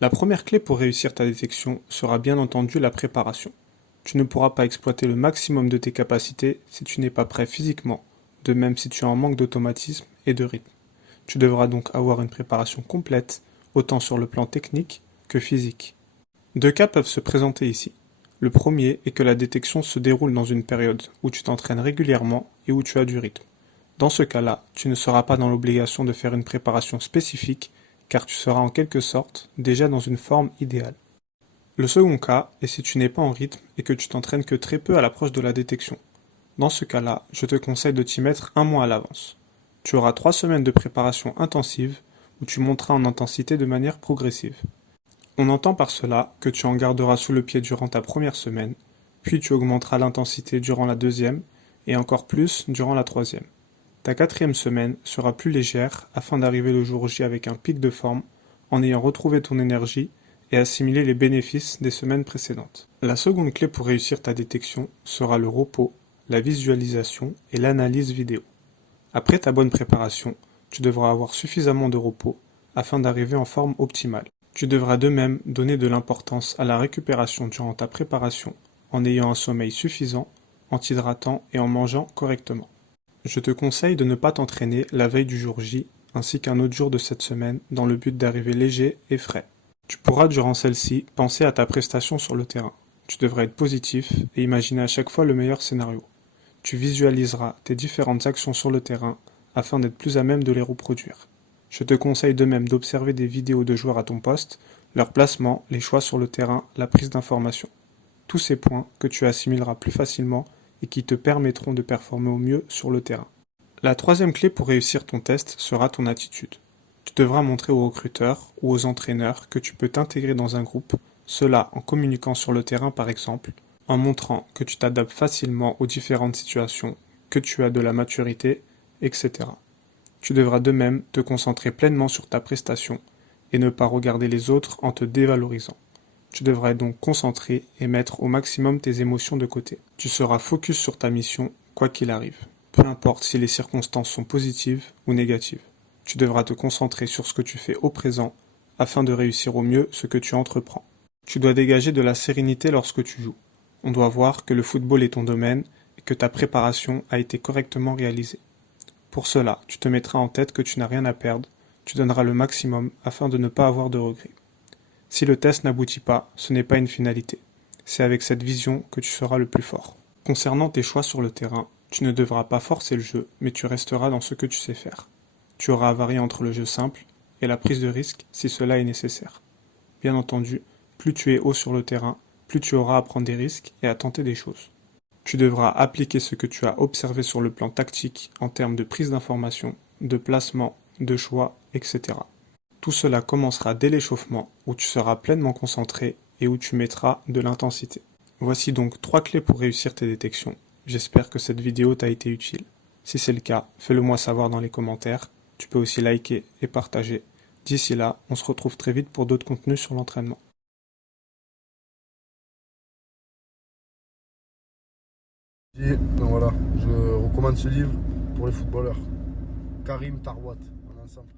La première clé pour réussir ta détection sera bien entendu la préparation. Tu ne pourras pas exploiter le maximum de tes capacités si tu n'es pas prêt physiquement, de même si tu es en manque d'automatisme et de rythme. Tu devras donc avoir une préparation complète, autant sur le plan technique que physique. Deux cas peuvent se présenter ici. Le premier est que la détection se déroule dans une période où tu t'entraînes régulièrement et où tu as du rythme. Dans ce cas-là, tu ne seras pas dans l'obligation de faire une préparation spécifique car tu seras en quelque sorte déjà dans une forme idéale. Le second cas est si tu n'es pas en rythme et que tu t'entraînes que très peu à l'approche de la détection. Dans ce cas-là, je te conseille de t'y mettre un mois à l'avance. Tu auras 3 semaines de préparation intensive où tu monteras en intensité de manière progressive. On entend par cela que tu en garderas sous le pied durant ta première semaine, puis tu augmenteras l'intensité durant la deuxième et encore plus durant la troisième. Ta quatrième semaine sera plus légère afin d'arriver le jour J avec un pic de forme en ayant retrouvé ton énergie et assimilé les bénéfices des semaines précédentes. La seconde clé pour réussir ta détection sera le repos, la visualisation et l'analyse vidéo. Après ta bonne préparation, tu devras avoir suffisamment de repos afin d'arriver en forme optimale. Tu devras de même donner de l'importance à la récupération durant ta préparation en ayant un sommeil suffisant, en t'hydratant et en mangeant correctement. Je te conseille de ne pas t'entraîner la veille du jour J ainsi qu'un autre jour de cette semaine dans le but d'arriver léger et frais. Tu pourras durant celle-ci penser à ta prestation sur le terrain. Tu devras être positif et imaginer à chaque fois le meilleur scénario. Tu visualiseras tes différentes actions sur le terrain afin d'être plus à même de les reproduire. Je te conseille de même d'observer des vidéos de joueurs à ton poste, leur placement, les choix sur le terrain, la prise d'informations. Tous ces points que tu assimileras plus facilement et qui te permettront de performer au mieux sur le terrain. La troisième clé pour réussir ton test sera ton attitude. Tu devras montrer aux recruteurs ou aux entraîneurs que tu peux t'intégrer dans un groupe, cela en communiquant sur le terrain par exemple, en montrant que tu t'adaptes facilement aux différentes situations, que tu as de la maturité, etc. Tu devras de même te concentrer pleinement sur ta prestation et ne pas regarder les autres en te dévalorisant. Tu devras être donc concentré et mettre au maximum tes émotions de côté. Tu seras focus sur ta mission, quoi qu'il arrive. Peu importe si les circonstances sont positives ou négatives. Tu devras te concentrer sur ce que tu fais au présent afin de réussir au mieux ce que tu entreprends. Tu dois dégager de la sérénité lorsque tu joues. On doit voir que le football est ton domaine et que ta préparation a été correctement réalisée. Pour cela, tu te mettras en tête que tu n'as rien à perdre, tu donneras le maximum afin de ne pas avoir de regrets. Si le test n'aboutit pas, ce n'est pas une finalité. C'est avec cette vision que tu seras le plus fort. Concernant tes choix sur le terrain, tu ne devras pas forcer le jeu, mais tu resteras dans ce que tu sais faire. Tu auras à varier entre le jeu simple et la prise de risque si cela est nécessaire. Bien entendu, plus tu es haut sur le terrain, plus tu auras à prendre des risques et à tenter des choses. Tu devras appliquer ce que tu as observé sur le plan tactique en termes de prise d'information, de placement, de choix, etc. Tout cela commencera dès l'échauffement où tu seras pleinement concentré et où tu mettras de l'intensité. Voici donc 3 clés pour réussir tes détections. J'espère que cette vidéo t'a été utile. Si c'est le cas, fais-le moi savoir dans les commentaires. Tu peux aussi liker et partager. D'ici là, on se retrouve très vite pour d'autres contenus sur l'entraînement. Et donc voilà, je recommande ce livre pour les footballeurs. Karim Tarwat, on est ensemble.